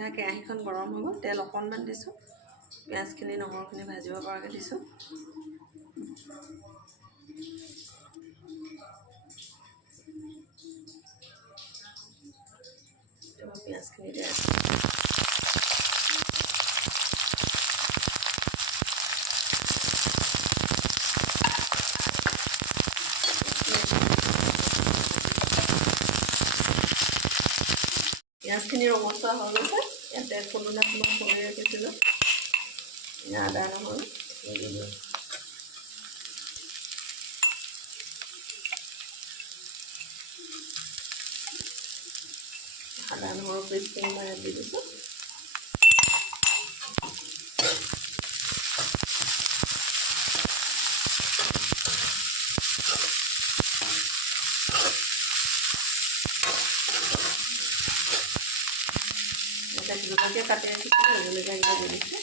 এয়া কেৰাহীখন গৰম হ'ব, তেল অকণমান দিছোঁ, পিঁয়াজখিনি নহৰুখিনি ভাজিব পৰাকৈ দিছোঁ। পিঁয়াজখিনি দিয়া পিঁয়াজখিনি ৰঙচুৱা হৈ গৈছে। ইয়াতে খুন্দুনাত মই খুন্দি ৰাখিছিলোঁ আদা নহৰু দি দিওঁ। আদা নহৰু পেষ্টখিনি মই ইয়াত দি দিছোঁ। জলকীয়া কাটি ৰাখিছিলোঁ, জলকীয়া দি দিছোঁ।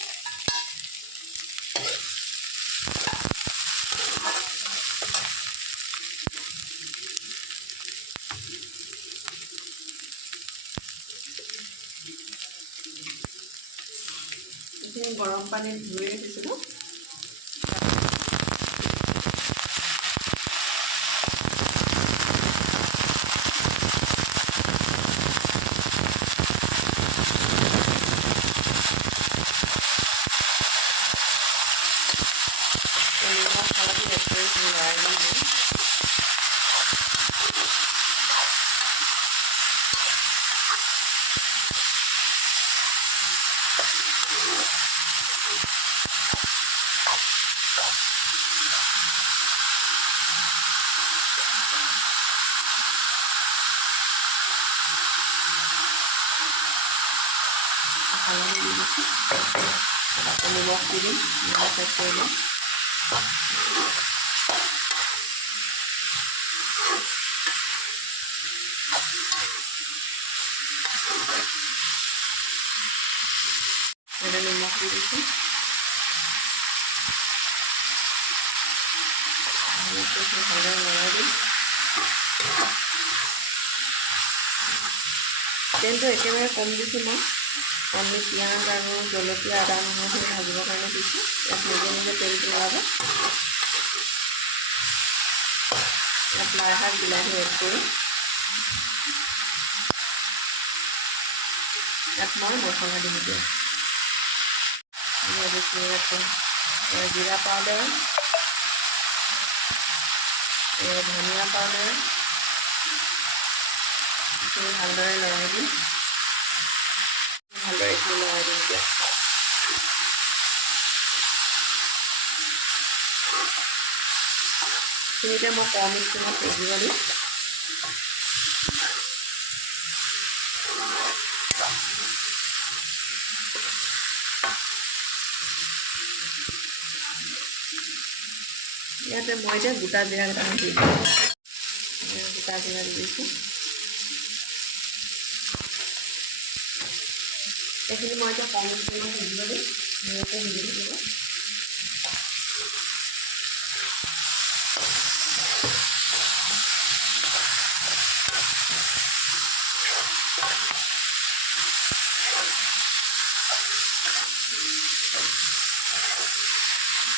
এইখিনি গৰম পানীত ধুই ৰাখিছিলোঁ। হালধি দি দিছোঁ, নিমখ দি দিম, নিমখ এড কৰি লওঁ। নিমখ দি দিছোঁ, ভালদৰে লৰাই দিম। তেলটো একেবাৰে কম দিছোঁ মই, অনলি পিঁয়াজ আৰু জলকীয়া আদা নহৰুখিনি ভাজিবৰ কাৰণে দিছোঁ। ইয়াত নিজে নিজে তেলটো ওলাব। ইয়াত লাই শাক বিলাহী এড কৰোঁ। ইয়াত মই মছলা দি দিওঁ, জিৰা পাউডাৰ, ধনিয়া পাউডাৰ, এইখিনি ভালদৰে লৰাই দিম। ভালদৰে এইখিনি লৰাই দিম এতিয়া। এইখিনিতে মই কম স্পীডত ভাজিব দিম। ইয়াতে মই এতিয়া গোটা জিৰা কেইটামান দি দিম। গোটা জিৰা দি দিছোঁ। এইখিনি মই এতিয়া কম স্পীডত ভাজিব দিম, ধুনীয়াকৈ সিজি থাকিব।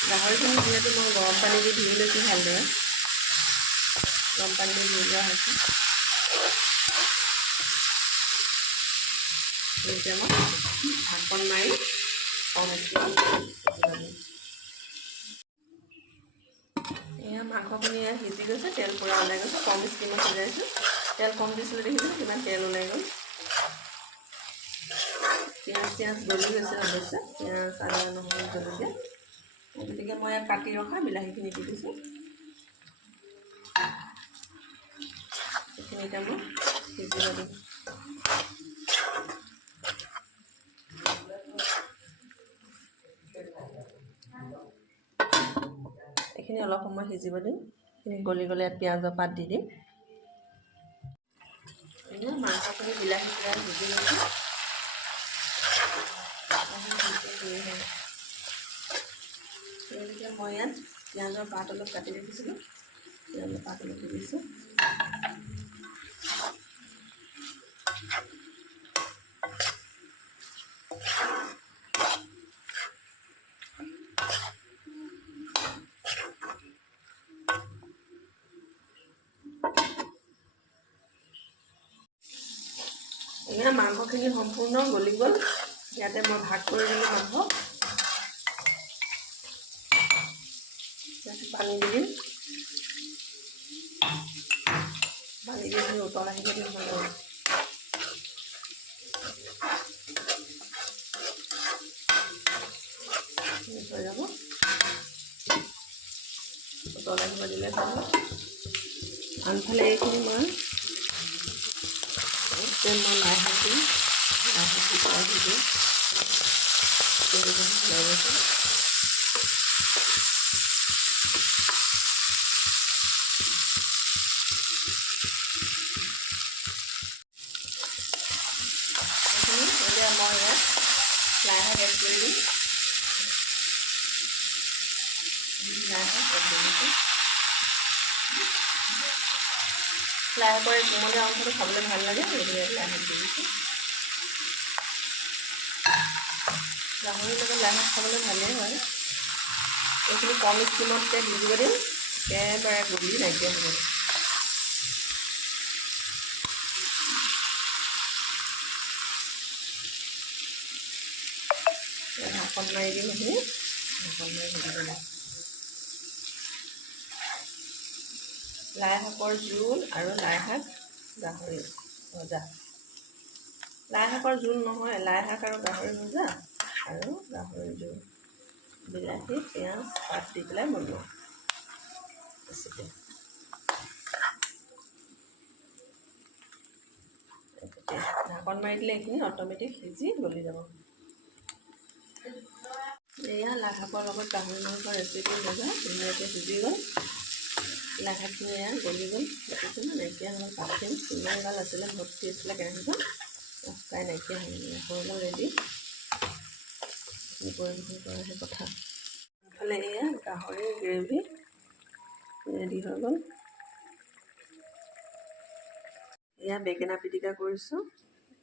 গাহৰিখিনি যিহেতু মই গৰম পানী দি ধুই লৈছোঁ ভালদৰে, গৰম পানী দি ধুই লোৱা হৈছে। এতিয়া মই ঢাকন মাৰি কম স্পীডত এয়া মাংসখিনি সিজি গৈছে, তেল পূৰা ওলাই গৈছে। কম স্পীডত সিজাইছোঁ, তেল কম দিছিলোঁ দেখিছোঁ কিমান তেল ওলাই গ'ল। পিঁয়াজ চিঁয়াজ গলি গৈছে অৱশ্যে, পিঁয়াজ আদা নহৰু জলকীয়া। গতিকে মই ইয়াত কাটি ৰখা বিলাহীখিনি দি দিছোঁ। এইখিনি এতিয়া মই সিজিব দিম। এইখিনি অলপ সময় সিজিব দিম। এইখিনি গলি গ'লে ইয়াত পিঁয়াজৰ পাত দি দিম। মাংসখিনি বিলাহী পিঁয়াজ সিজি গৈছে। গতিকে মই ইয়াত পিঁয়াজৰ পাত অলপ কাটি ৰাখিছিলোঁ, পিঁয়াজৰ পাত অলপ দি দিছোঁ। এয়া মাংসখিনি সম্পূৰ্ণ গলি গ'ল। ইয়াতে মই ভাগ কৰি দিলোঁ মাংস। পানী দি দিম। পানী দি দিম, উতল আহিব দিম হৈ যাব। উতল আহিব দিলে ভাল। আনফালে এইখিনি মই লাই শাক দিম। লাই শাক দি পেলাই দি দিম। এতিয়া মই ইয়াত লাই শাক এড কৰি দিম। লাই শাক এড কৰি দিম। লাই শাকৰ এই কোমলীয়া অংশটো খাবলৈ ভাল লাগে, গতিকে লাই শাক দি দিছোঁ। গাহৰিৰ লগত লাই শাক খাবলৈ ভালেই হয়। এইখিনি কম ষ্টিমতে দি দিব দিম, একেবাৰে গুলি নাইকিয়া হ'ব। ঢাকন মাৰি দিম এইখিনি। ঢাকন মাৰি দি দিব। লাই শাকৰ জোল আৰু লাই শাক গাহৰি ভজা। লাই শাকৰ জোল নহয়, লাই শাক আৰু গাহৰি ভজা আৰু গাহৰি জোল। বিলাহী পিঁয়াজ পাত দি পেলাই বনোৱা ৰেচিপি। ঢাকন মাৰি দিলে এইখিনি অট'মেটিক সিজি গলি যাব। এয়া লাই শাকৰ লগত গাহৰি মাংসৰ ৰেচিপি ভজা ধুনীয়াকৈ সিজি গ'ল। লাই শাকখিনি এয়া গলি গ'ল। দেখিছোঁ ন, নাইকিয়া হ'ল। পাতখিনি ইমান গাল আছিলে, ভৰ্তি আছিলে কেৰাহীখন, প্ৰায় নাইকিয়া হ'ল। হৈ গ'ল ৰেডি। পৰিৱেশন কৰাহে কথা। ইফালে এয়া গাহৰিৰ গ্ৰেভি ৰেডি হৈ গ'ল। এয়া বেঙেনা পিটিকা কৰিছোঁ।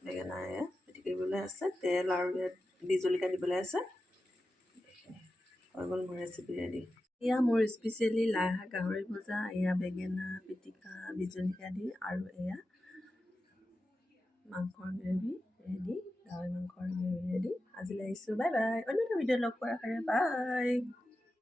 বেঙেনা এয়া পিটিকিবলৈ আছে, তেল আৰু ইয়াত বি জলকীয়া দিবলৈ আছে। হৈ গ'ল মোৰ ৰেচিপি ৰেডি। এয়া মোৰ স্পেচিয়েলি লাই শাক গাহৰি ভজা, এয়া বেঙেনা পিটিকা বি জলকীয়া দি, আৰু এয়া মাংসৰ গ্ৰেভি ৰেডি। গাহৰি মাংসৰ গ্ৰেভি ৰেডি। আজিলৈ আহিছোঁ, বাই বাই। অন্য এটা ভিডিঅ'ত লগ পোৱাৰ আশাৰে বাই।